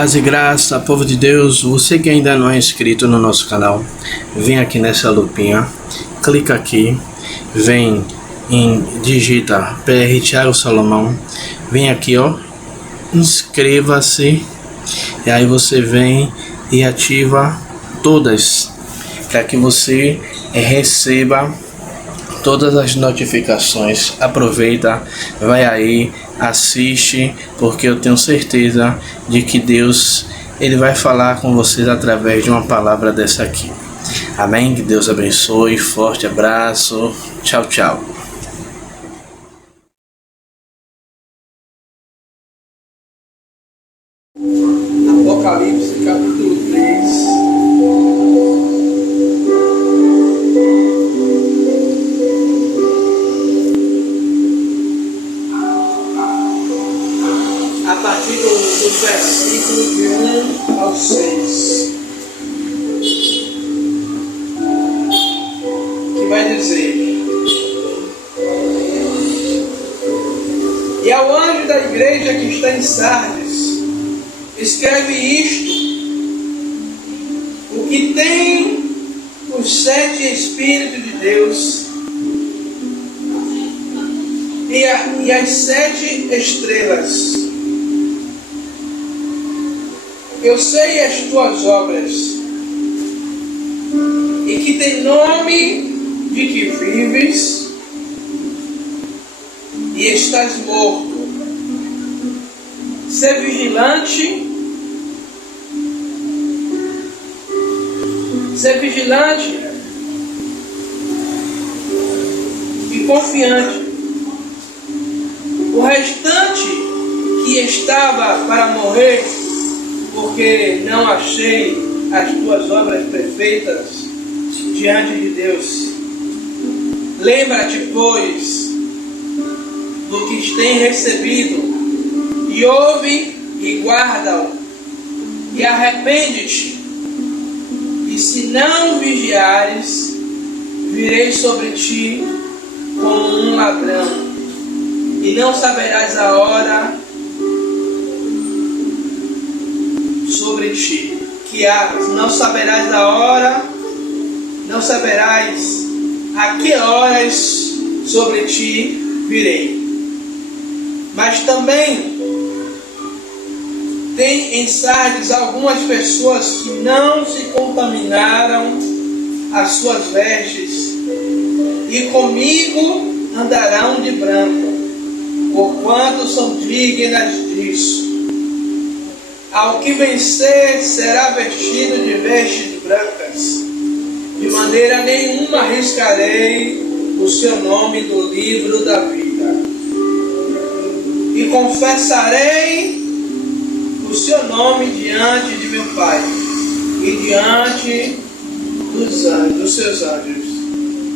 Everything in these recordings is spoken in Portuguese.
Paz e graça, povo de Deus, você que ainda não é inscrito no nosso canal, vem aqui nessa lupinha, clica aqui, vem em digita PR Thiago Salomão, vem aqui ó, inscreva-se, e aí você vem e ativa todas, para que você receba todas as notificações. Aproveita, vai aí, assiste, porque eu tenho certeza de que Deus, Ele vai falar com vocês através de uma palavra dessa aqui. Amém? Que Deus abençoe, forte abraço, tchau, tchau. Apocalipse capítulo 3. A partir do versículo de 1 ao 6, que vai dizer: E ao anjo da igreja que está em Sardes, escreve isto: o que tem os 7 Espíritos de Deus e as 7 estrelas. Eu sei as tuas obras, e que tem nome de que vives e estás morto. Sê vigilante, e confiante. O restante que estava para morrer, porque não achei as tuas obras perfeitas diante de Deus. Lembra-te, pois, do que tem recebido, e ouve e guarda-o, e arrepende-te. E se não vigiares, virei sobre ti como um ladrão, e não saberás a hora sobre ti que há, não saberás a hora, não saberás a que horas sobre ti virei. Mas também tem em Sardes algumas pessoas que não se contaminaram as suas vestes, e comigo andarão de branco, porquanto são dignas disso. Ao que vencer será vestido de vestes brancas, de maneira nenhuma arriscarei o seu nome do livro da vida. E confessarei o seu nome diante de meu Pai e diante dos anjos, dos seus anjos.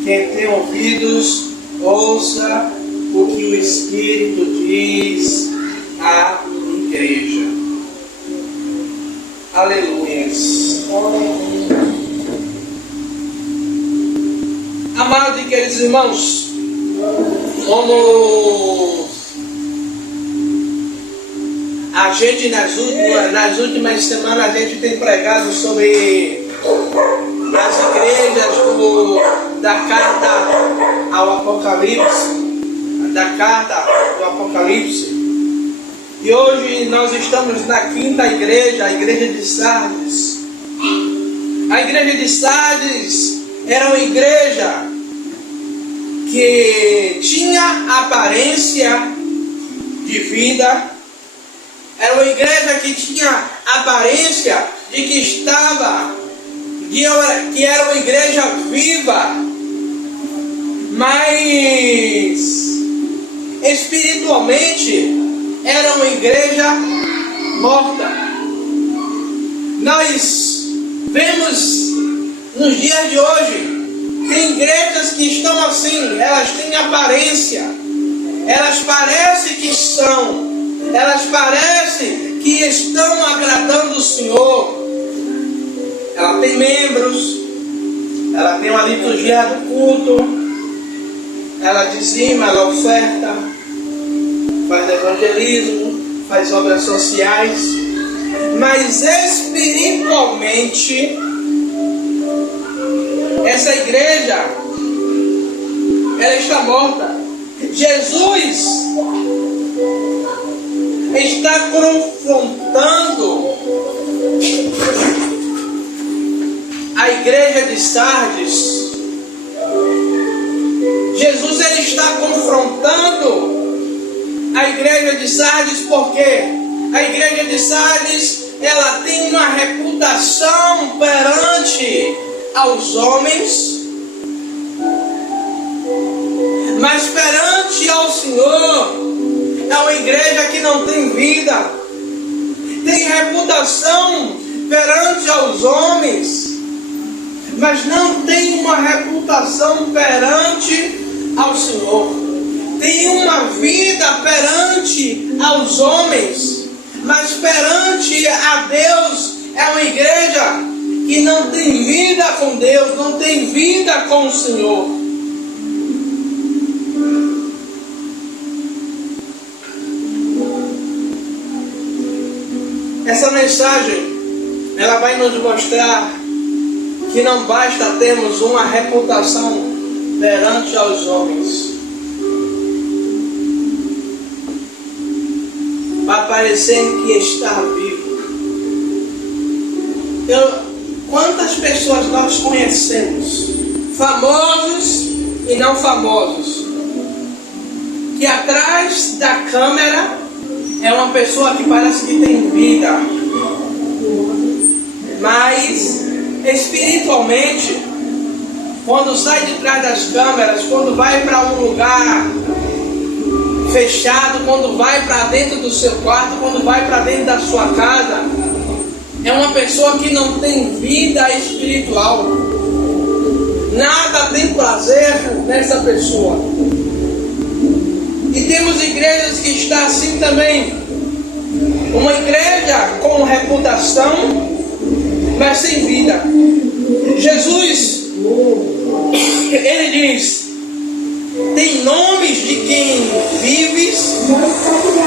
Quem tem ouvidos, ouça o que o Espírito diz à igreja. Aleluias. Amados e queridos irmãos, como a gente nas últimas semanas a gente tem pregado sobre as igrejas da carta ao Apocalipse, e hoje nós estamos na 5ª igreja, a igreja de Sardes. A igreja de Sardes era uma igreja que tinha aparência de vida, era uma igreja que tinha aparência de que era uma igreja viva, mas espiritualmente era uma igreja morta. Nós vemos nos dias de hoje, tem igrejas que estão assim, elas têm aparência, elas parecem que estão agradando o Senhor. Ela tem membros, ela tem uma liturgia do culto, ela dizima, ela oferta, faz evangelismo, faz obras sociais, mas espiritualmente essa igreja, ela está morta. Jesus está confrontando a igreja de Sardes. Jesus ele está confrontando a igreja de Sardes porque a igreja de Sardes ela tem uma reputação perante aos homens, mas perante ao Senhor é uma igreja que não tem vida, tem reputação perante aos homens, mas não tem uma reputação perante ao Senhor. Tem uma vida perante aos homens, mas perante a Deus é uma igreja que não tem vida com Deus, não tem vida com o Senhor. Essa mensagem, ela vai nos mostrar que não basta termos uma reputação perante aos homens para parecer que está vivo. Quantas pessoas nós conhecemos, famosos e não famosos, que atrás da câmera é uma pessoa que parece que tem vida, mas espiritualmente, quando sai de trás das câmeras, quando vai para um lugar fechado, quando vai para dentro do seu quarto, quando vai para dentro da sua casa, é uma pessoa que não tem vida espiritual. Nada tem prazer nessa pessoa. E temos igrejas que estão assim também. Uma igreja com reputação, mas sem vida. Jesus, ele diz: tem nomes de quem vives,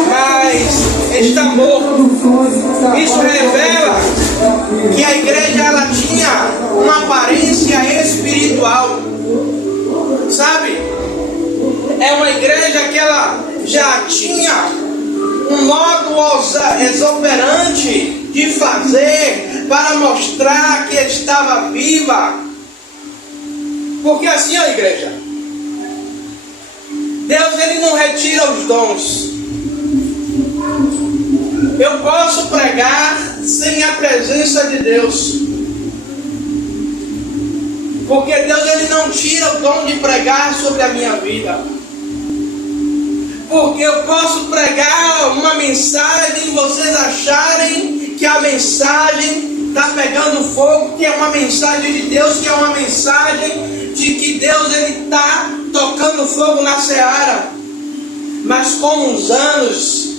mas está morto. Isso revela que a igreja ela tinha uma aparência espiritual, sabe? É uma igreja que ela já tinha um modo exuberante de fazer para mostrar que estava viva. Porque assim é a igreja. Deus ele não retira os dons. Eu posso pregar sem a presença de Deus, porque Deus ele não tira o dom de pregar sobre a minha vida. Porque eu posso pregar uma mensagem e vocês acharem que a mensagem está pegando fogo, que é uma mensagem de Deus, que é uma mensagem de que Deus ele está tocando fogo na seara. Mas com os anos,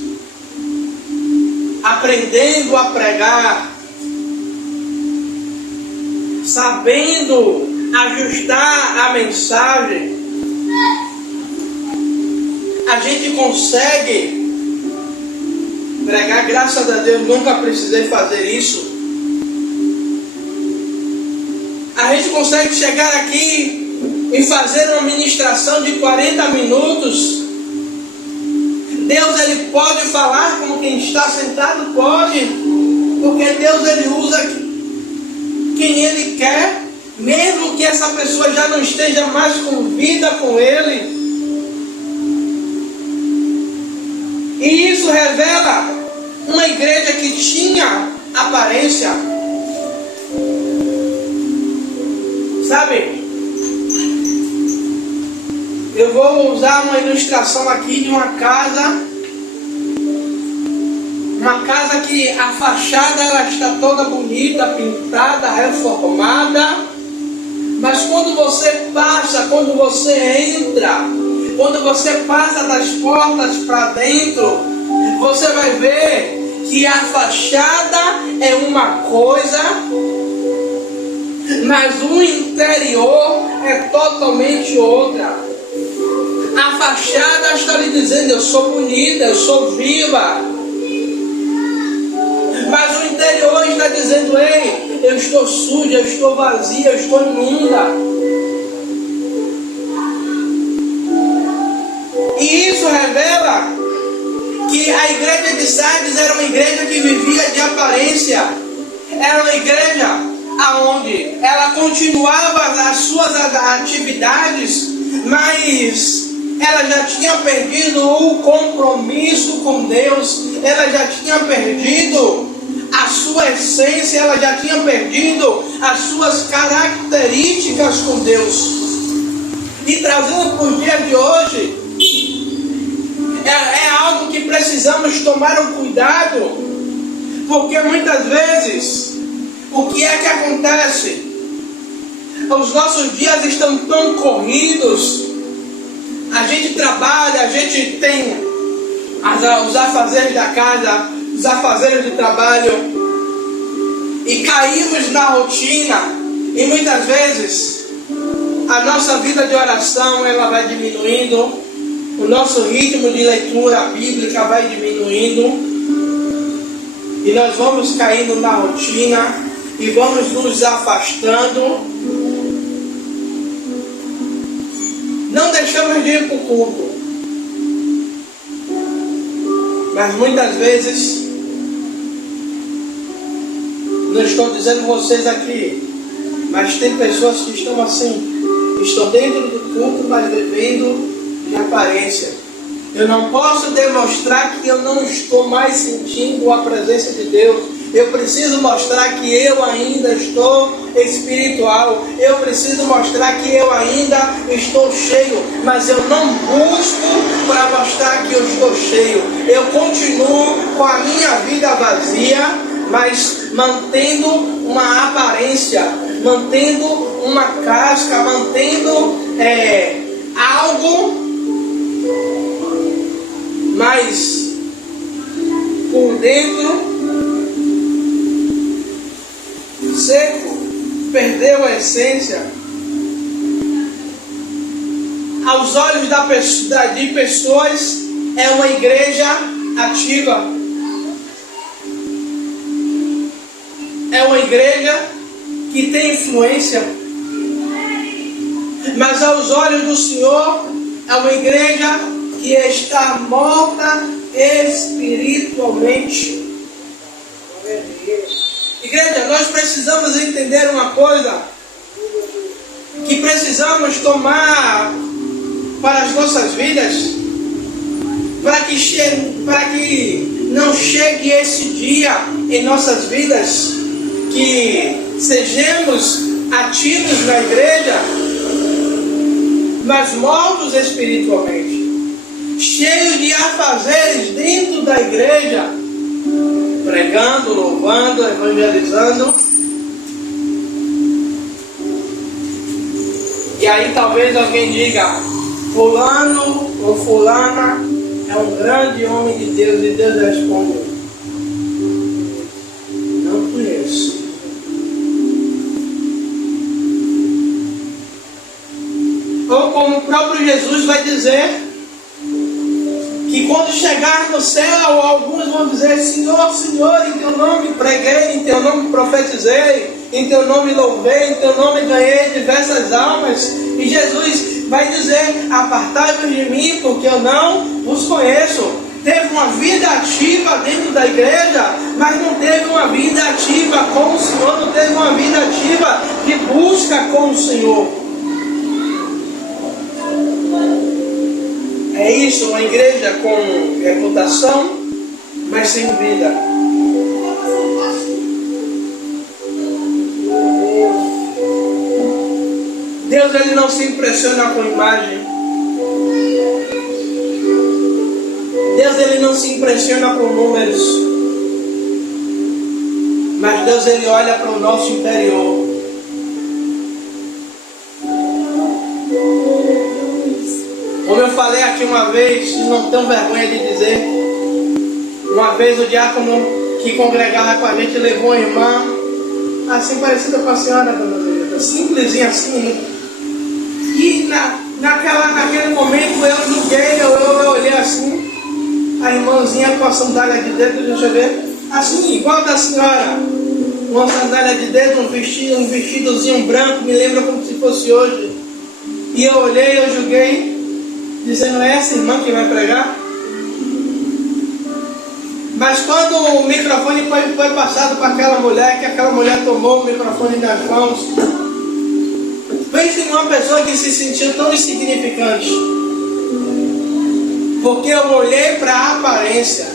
aprendendo a pregar, sabendo ajustar a mensagem, a gente consegue pregar. Graças a Deus nunca precisei fazer isso. A gente consegue chegar aqui e fazer uma ministração de 40 minutos. Deus ele pode falar com quem está sentado? Pode, porque Deus ele usa quem ele quer, mesmo que essa pessoa já não esteja mais com vida com ele. E isso revela uma igreja que tinha aparência. Sabe? Eu vou usar uma ilustração aqui de uma casa. Uma casa que a fachada ela está toda bonita, pintada, reformada. Mas quando você passa, quando você entra, quando você passa das portas para dentro, você vai ver que a fachada é uma coisa, mas o interior é totalmente outra. A fachada está lhe dizendo: eu sou bonita, eu sou viva. Mas o estou suja, eu estou vazia, eu estou imunda. E isso revela que a igreja de Sardes era uma igreja que vivia de aparência. Era uma igreja onde ela continuava as suas atividades, mas ela já tinha perdido o compromisso com Deus, ela já tinha perdido a sua essência, ela já tinha perdido as suas características com Deus. E trazendo para os dias de hoje, é algo que precisamos tomar um cuidado, porque muitas vezes, o que é que acontece? Os nossos dias estão tão corridos, a gente trabalha, a gente tem os afazeres da casa, os afazeres do trabalho, e caímos na rotina, e muitas vezes a nossa vida de oração ela vai diminuindo, o nosso ritmo de leitura bíblica vai diminuindo, e nós vamos caindo na rotina e vamos nos afastando. Não deixamos de ir para o culto, mas muitas vezes, não estou dizendo vocês aqui, mas tem pessoas que estão assim, estão dentro do culto, mas vivendo de aparência. Eu não posso demonstrar que eu não estou mais sentindo a presença de Deus. Eu preciso mostrar que eu ainda estou espiritual. Eu preciso mostrar que eu ainda estou cheio. Mas eu não busco para mostrar que eu estou cheio. Eu continuo com a minha vida vazia, mas mantendo uma aparência, mantendo uma casca, mantendo algo, mas por dentro seco, perdeu a essência. Aos olhos de pessoas, é uma igreja ativa, é uma igreja que tem influência, mas aos olhos do Senhor, é uma igreja que está morta espiritualmente. Igreja, nós precisamos entender uma coisa, que precisamos tomar para as nossas vidas, para que não chegue esse dia em nossas vidas, que sejamos ativos na igreja, mas mortos espiritualmente, cheios de afazeres dentro da igreja, pregando, louvando, evangelizando. E aí talvez alguém diga, fulano ou fulana é um grande homem de Deus, e Deus responde, não conheço. Ou como o próprio Jesus vai dizer, que quando chegar no céu, alguns vão dizer, Senhor, Senhor, em teu nome preguei, em teu nome profetizei, em teu nome louvei, em teu nome ganhei diversas almas. E Jesus vai dizer, apartai-vos de mim, porque eu não vos conheço. Teve uma vida ativa dentro da igreja, mas não teve uma vida ativa com o Senhor, não teve uma vida ativa de busca com o Senhor. É isso, uma igreja com reputação, mas sem vida. Deus, ele não se impressiona com imagem. Deus, ele não se impressiona com números. Mas Deus, ele olha para o nosso interior. Como eu falei aqui uma vez, e não tenho vergonha de dizer, uma vez o diácono que congregava com a gente levou uma irmã, assim parecida com a senhora, dona Zilda, simplesinha assim, e naquele momento eu julguei, eu olhei assim, a irmãzinha com a sandália de dedo, deixa eu ver, assim, igual da senhora, uma sandália de dedo, um vestidozinho branco, me lembra como se fosse hoje. E eu olhei, eu julguei, dizendo, é essa irmã que vai pregar? Mas quando o microfone foi passado para aquela mulher, que aquela mulher tomou o microfone das mãos, pense em uma pessoa que se sentiu tão insignificante. Porque eu olhei para a aparência.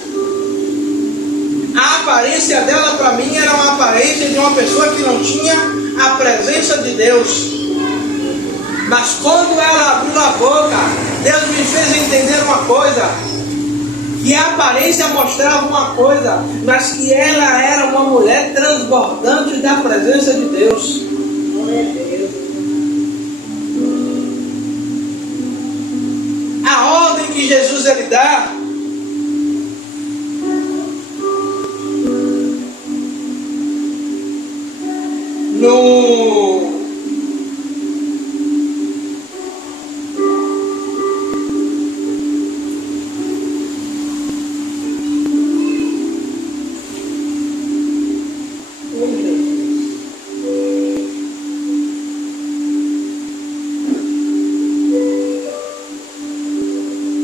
A aparência dela para mim era uma aparência de uma pessoa que não tinha a presença de Deus. Mas quando ela abriu a boca, Deus me fez entender uma coisa. Que a aparência mostrava uma coisa, mas que ela era uma mulher transbordante da presença de Deus. A ordem que Jesus ele dá no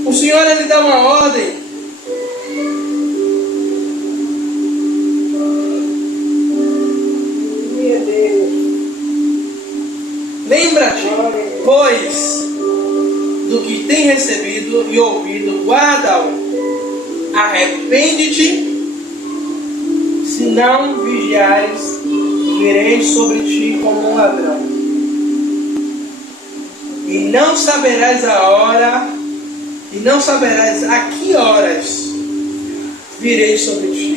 O Senhor ele dá uma ordem. Meu Deus. Lembra-te, pois, do que tem recebido e ouvido, guarda-o. Arrepende-te, se não vigiares, virei sobre ti como um ladrão. E não saberás a hora. E não saberás a que horas virei sobre ti.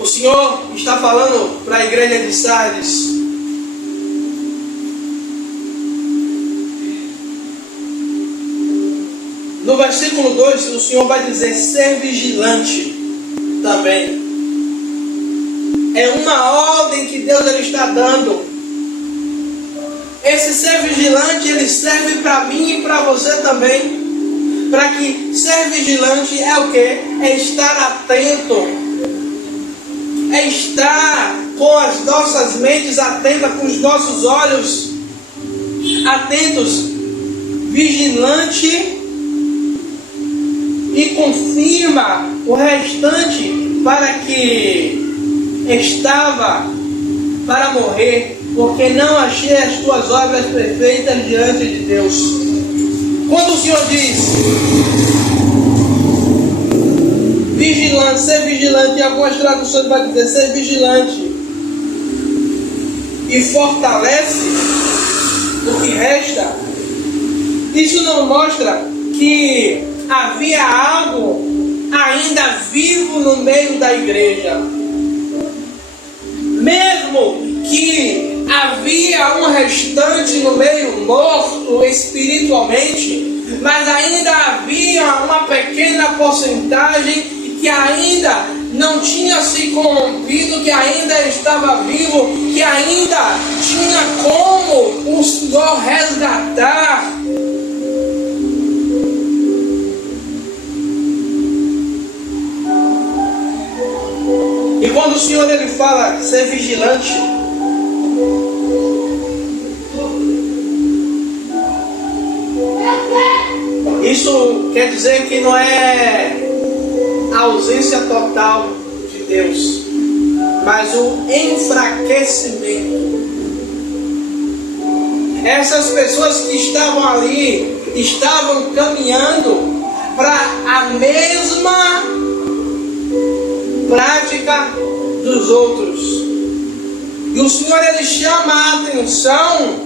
O Senhor está falando para a igreja de Sardes. No versículo 2, o Senhor vai dizer, ser vigilante também. É uma ordem que Deus ele está dando. Esse ser vigilante, ele serve para mim e para você também. Para que ser vigilante é o quê? É estar atento. É estar com as nossas mentes atentas, com os nossos olhos atentos. Vigilante e confirma o restante para que estava para morrer. Porque não achei as tuas obras perfeitas diante de Deus. Quando o Senhor diz vigilante, ser vigilante, em algumas traduções vai dizer ser vigilante e fortalece o que resta, isso não mostra que havia algo ainda vivo no meio da igreja. Mesmo que havia um restante no meio morto espiritualmente, mas ainda havia uma pequena porcentagem que ainda não tinha se corrompido, que ainda estava vivo, que ainda tinha como o Senhor resgatar. E quando o Senhor ele fala ser vigilante, isso quer dizer que não é a ausência total de Deus, mas o enfraquecimento. Essas pessoas que estavam ali estavam caminhando para a mesma prática dos outros. E o Senhor ele chama a atenção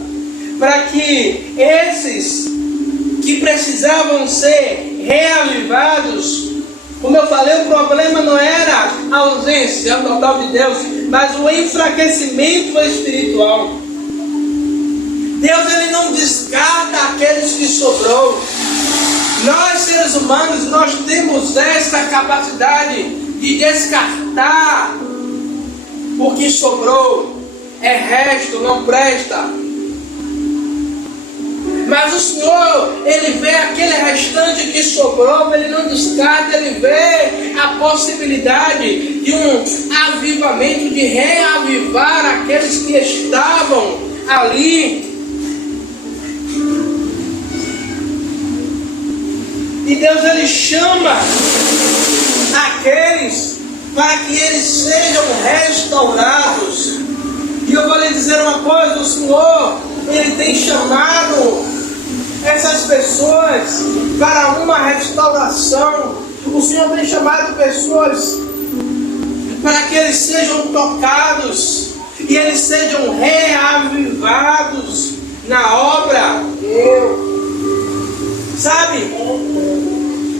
para que esses que precisavam ser reavivados, como eu falei, o problema não era a ausência total de Deus, mas o enfraquecimento espiritual. Deus ele não descarta aqueles que sobrou. Nós seres humanos, nós temos essa capacidade de descartar o que sobrou, é resto, não presta. Mas o Senhor, Ele vê aquele restante que sobrou, Ele não descarta, Ele vê a possibilidade de um avivamento, de reavivar aqueles que estavam ali. E Deus, Ele chama aqueles para que eles sejam restaurados. E eu vou lhe dizer uma coisa, o Senhor, Ele tem chamado essas pessoas para uma restauração. O Senhor tem chamado pessoas para que eles sejam tocados e eles sejam reavivados na obra. Sabe?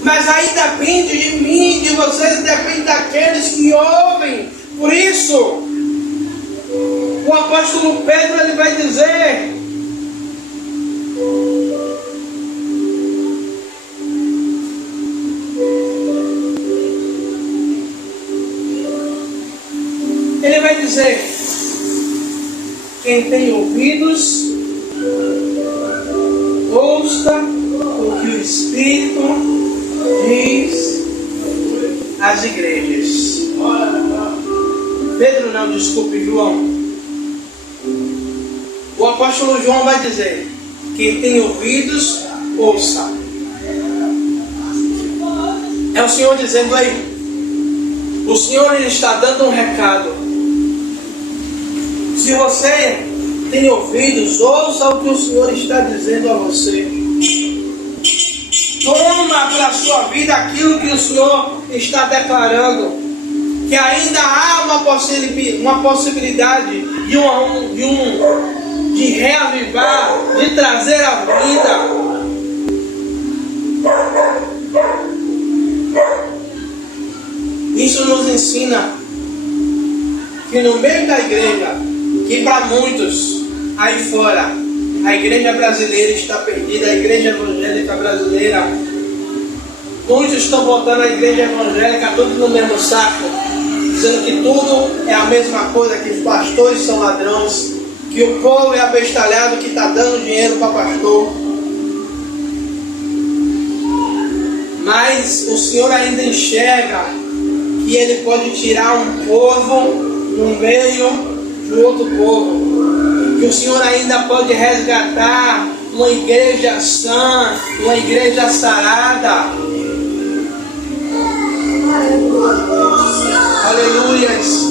Mas aí depende de mim, de vocês, depende daqueles que ouvem. Por isso, o apóstolo Pedro, ele vai dizer: quem tem ouvidos, ouça o que o Espírito diz às igrejas. Pedro não, desculpe, João. O apóstolo João vai dizer: quem tem ouvidos, ouça. É o Senhor dizendo aí. O Senhor, Ele está dando um recado. Se você tem ouvidos, ouça o que o Senhor está dizendo a você. Toma para a sua vida aquilo que o Senhor está declarando. Que ainda há uma possibilidade de reavivar, de trazer a vida. Isso nos ensina que no meio da igreja, que para muitos aí fora, a igreja brasileira está perdida, a igreja evangélica brasileira, muitos estão botando a igreja evangélica tudo no mesmo saco, dizendo que tudo é a mesma coisa, que os pastores são ladrões, que o povo é abestalhado, que está dando dinheiro para pastor. Mas o Senhor ainda enxerga que Ele pode tirar um povo no meio de outro povo. Que o Senhor ainda pode resgatar uma igreja sã, uma igreja sarada. Aleluias.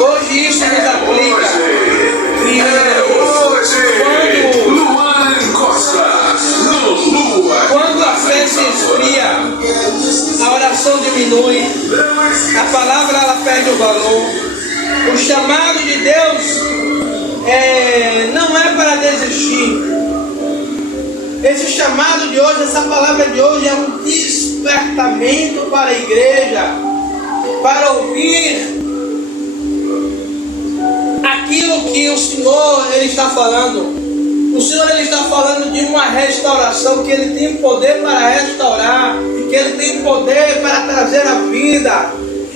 Hoje isso nos aplica. Quando a fé se esfria, a oração diminui, a palavra ela perde o valor. O chamado de Deus não é para desistir. Esse chamado de hoje, essa palavra de hoje é um despertamento para a igreja, para ouvir aquilo que o Senhor Ele está falando. O Senhor Ele está falando de uma restauração, que Ele tem poder para restaurar, que Ele tem poder para trazer a vida,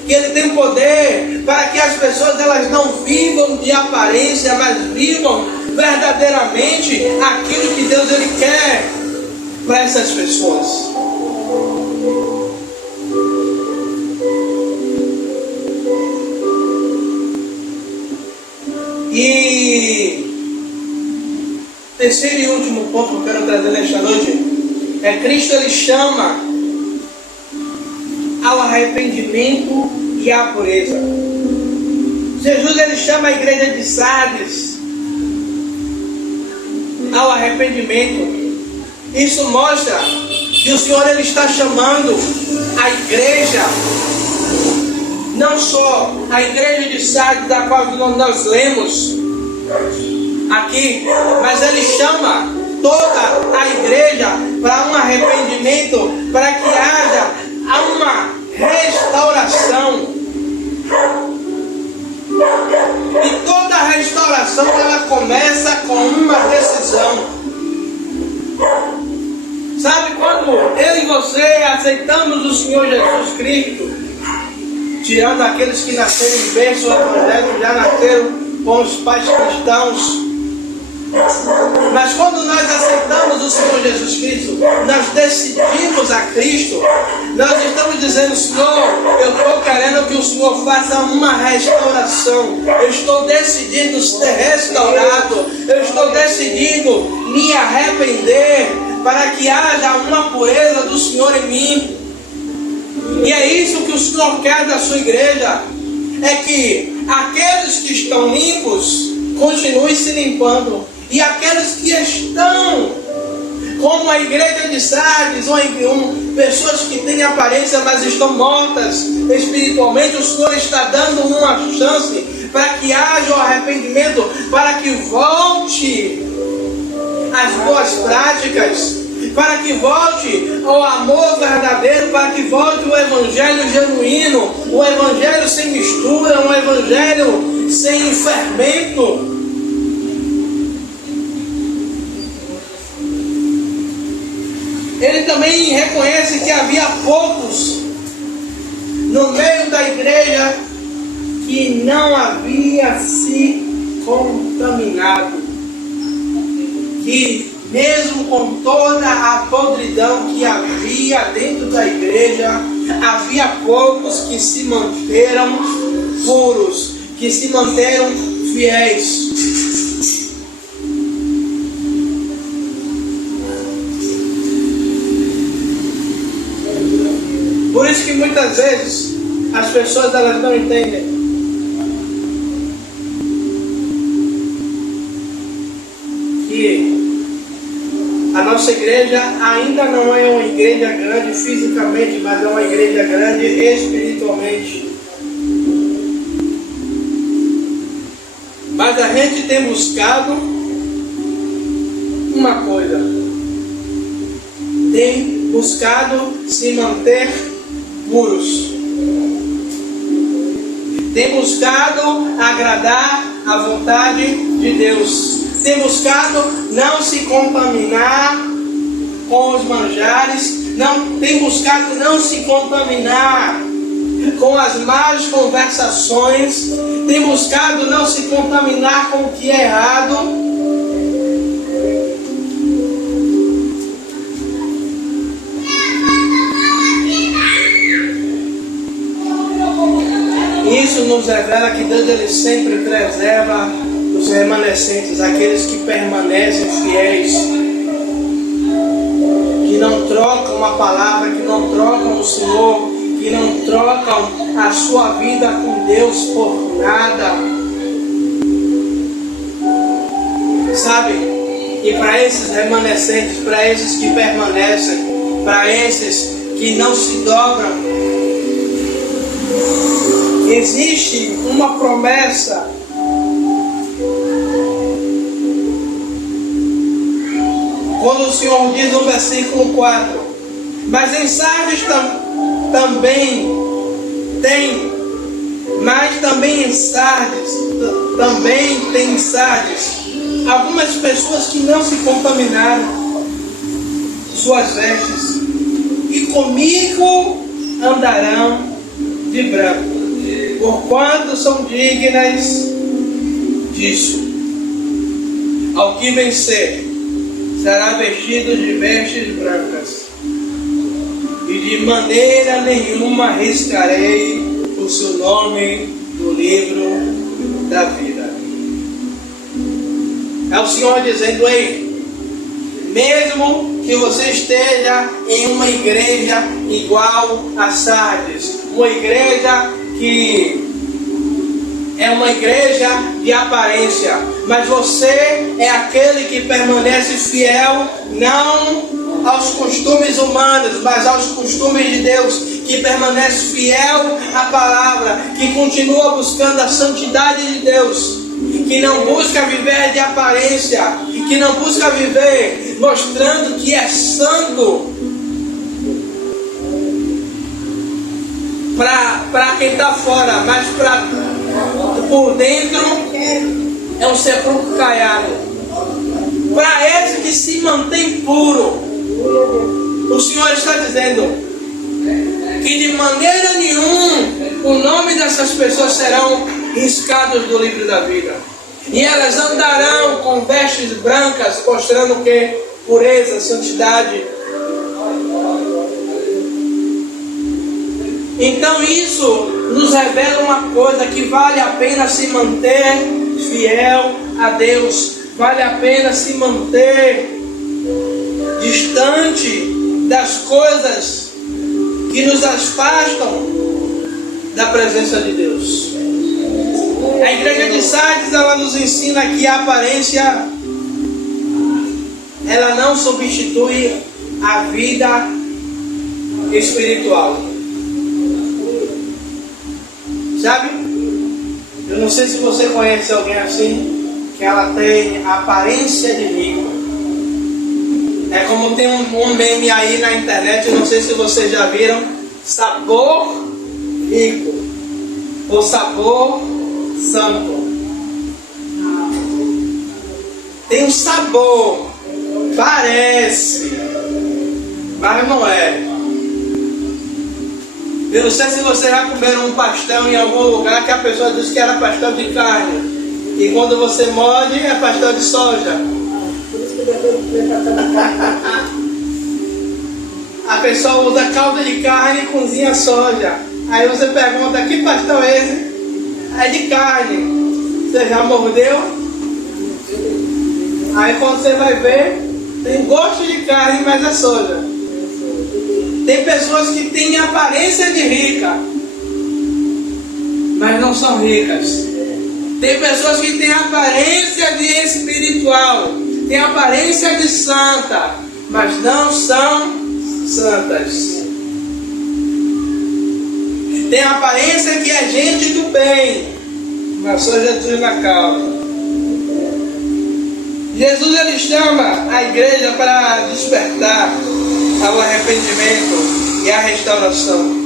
que Ele tem poder para que as pessoas elas não vivam de aparência, mas vivam verdadeiramente aquilo que Deus Ele quer para essas pessoas. E terceiro e último ponto que eu quero trazer nesta noite é Cristo Ele chama ao arrependimento e à pureza. Jesus Ele chama a igreja de Sardes ao arrependimento. Isso mostra que o Senhor Ele está chamando a igreja, não só a igreja de Sardes, da qual nós lemos aqui, mas Ele chama toda a igreja para um arrependimento, para que haja uma restauração. E toda restauração ela começa com uma decisão. Sabe, quando eu e você aceitamos o Senhor Jesus Cristo, tirando aqueles que nasceram em berço evangélico, já nasceram com os pais cristãos, Mas quando nós aceitamos o Senhor Jesus Cristo, nós decidimos a Cristo, nós estamos dizendo: Senhor, eu estou querendo que o Senhor faça uma restauração. Eu estou decidindo ser restaurado. Eu estou decidindo me arrepender para que haja uma pureza do Senhor em mim. E é isso que o Senhor quer da sua igreja. É que aqueles que estão limpos continuem se limpando. E aqueles que estão, como a igreja de Sardes, pessoas que têm aparência, mas estão mortas espiritualmente, o Senhor está dando uma chance para que haja o arrependimento, para que volte às boas práticas, para que volte ao amor verdadeiro, para que volte o evangelho genuíno, o evangelho sem mistura, um evangelho sem fermento. Ele também reconhece que havia poucos no meio da igreja que não havia se contaminado, que mesmo com toda a podridão que havia dentro da igreja, havia poucos que se manteram puros, que se manteram fiéis. Por isso que muitas vezes as pessoas elas não entendem que a nossa igreja ainda não é uma igreja grande fisicamente, mas é uma igreja grande espiritualmente. Mas a gente tem buscado uma coisa, tem buscado se manter puros, tem buscado agradar a vontade de Deus, tem buscado não se contaminar com os manjares, tem buscado não se contaminar com as más conversações, tem buscado não se contaminar com o que é errado. Isso nos revela que Deus ele sempre preserva os remanescentes, aqueles que permanecem fiéis, que não trocam a palavra, que não trocam o Senhor, que não trocam a sua vida com Deus por nada. Sabe? E para esses remanescentes, para esses que permanecem, para esses que não se dobram, existe uma promessa. Quando o Senhor diz no versículo 4: mas em Sardes também tem, mas também em Sardes, algumas pessoas que não se contaminaram suas vestes, e comigo andarão de branco, porquanto são dignas disso. Ao que vencer será vestido de vestes brancas, e de maneira nenhuma riscarei o seu nome do livro da vida. É o Senhor dizendo: ei, mesmo que você esteja em uma igreja igual a Sardes, uma igreja que é uma igreja de aparência, mas você é aquele que permanece fiel não aos costumes humanos, mas aos costumes de Deus, que permanece fiel à palavra, que continua buscando a santidade de Deus, que não busca viver de aparência, que não busca viver mostrando que é santo para quem está fora, mas por dentro é um sepulcro caiado. Para esse que se mantém puro, o Senhor está dizendo que de maneira nenhuma o nome dessas pessoas serão riscados do livro da vida. E elas andarão com vestes brancas, mostrando que pureza, santidade. Então isso nos revela uma coisa, que vale a pena se manter fiel a Deus. Vale a pena se manter distante das coisas que nos afastam da presença de Deus. A igreja de Sardes, ela nos ensina que a aparência, ela não substitui a vida espiritual. Sabe? Eu não sei se você conhece alguém assim, que ela tem aparência de rico. É como tem um meme aí na internet, eu não sei se vocês já viram, sabor rico, ou sabor santo. Tem um sabor, parece, mas não é. Eu não sei se vocês já comeram um pastel em algum lugar que a pessoa disse que era pastel de carne, e quando você morde é pastel de soja. A pessoa usa calda de carne e cozinha soja. Aí você pergunta, que pastel é esse? É de carne. Você já mordeu? Aí quando você vai ver, tem gosto de carne, mas é soja. Tem pessoas que têm aparência de rica, mas não são ricas. Tem pessoas que têm aparência de espiritual, têm aparência de santa, mas não são santas. Tem aparência que é gente do bem, mas só Jesus na causa. Jesus, ele chama a igreja para despertar ao arrependimento e à restauração.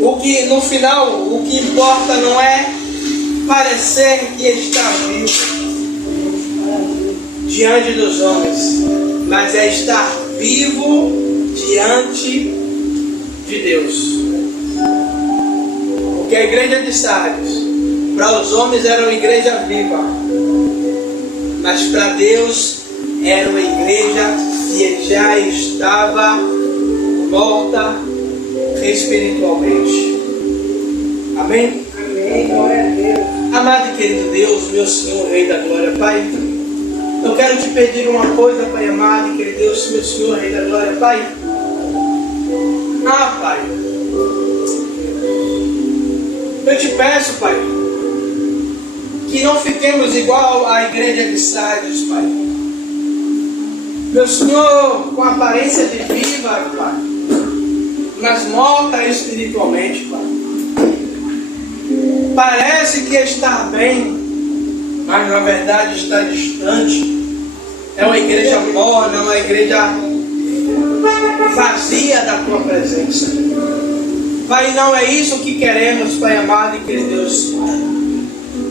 O que no final, o que importa não é parecer que está vivo diante dos homens, mas é estar vivo diante de Deus. Porque a igreja de Sardes, para os homens era uma igreja viva, mas para Deus era uma igreja que já estava morta espiritualmente. Amém? Amém. Glória a Deus. Amado e querido Deus, meu Senhor, Rei da Glória, Pai, eu quero te pedir uma coisa, Pai amado e querido Deus, meu Senhor, Rei da Glória, Pai. Pai, eu te peço, Pai, que não fiquemos igual à igreja de Sardes, Pai. Meu Senhor, com aparência de viva, Pai, mas morta espiritualmente, Pai. Parece que está bem, mas na verdade está distante. É uma igreja morna, é uma igreja vazia da tua presença. Pai, não é isso que queremos, Pai amado e querido Deus.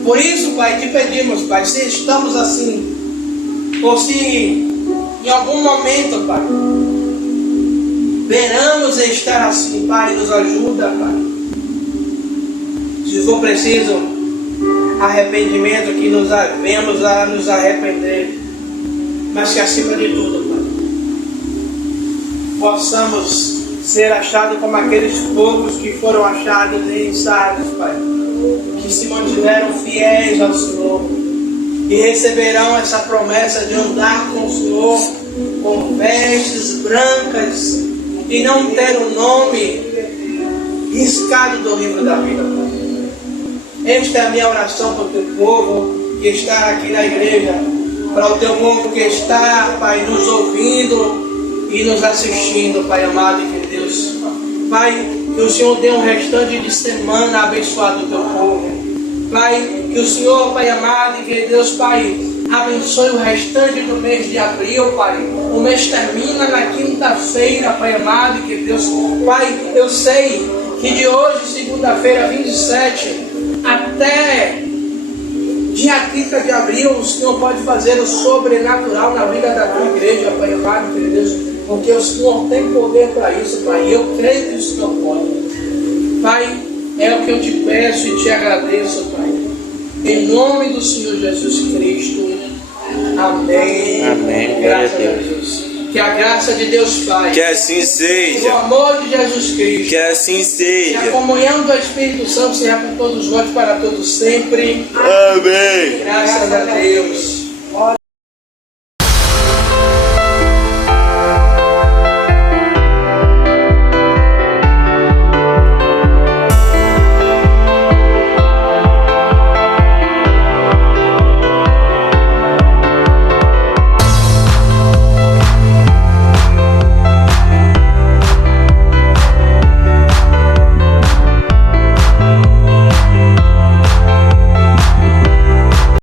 Por isso, Pai, te pedimos, Pai, se estamos assim, ou se em algum momento, Pai, veramos estar assim, Pai, nos ajuda, Pai. Se for preciso arrependimento, que nos venhamos a nos arrepender, mas que acima de tudo, Pai, possamos ser achados como aqueles povos que foram achados em Sardes, Pai, que se mantiveram fiéis ao Senhor e receberão essa promessa de andar com o Senhor com vestes brancas e não ter o nome riscado do livro da vida, Pai. Esta é a minha oração para o teu povo que está aqui na igreja, para o teu povo que está, Pai, nos ouvindo e nos assistindo, Pai amado e querido Deus. Pai, que o Senhor dê um restante de semana abençoado do teu povo. Pai, que o Senhor, Pai amado e querido Deus, Pai, abençoe o restante do mês de abril, Pai. O mês termina na quinta-feira, Pai amado e querido Deus. Pai, eu sei que de hoje, segunda-feira, 27, até dia 30 de abril, o Senhor pode fazer o sobrenatural na vida da tua igreja, Pai amado e querido Deus, porque o Senhor tem poder para isso, Pai. Eu creio que o Senhor pode. Pai, É o que eu te peço e te agradeço, Pai. Em nome do Senhor Jesus Cristo. Amém. Amém. Graças a Deus. Que a graça de Deus Pai, Que assim o seja. amor de Jesus Cristo, Que assim e a seja. comunhão do Espírito Santo seja com todos nós para todos sempre. Amém. Graças a Deus.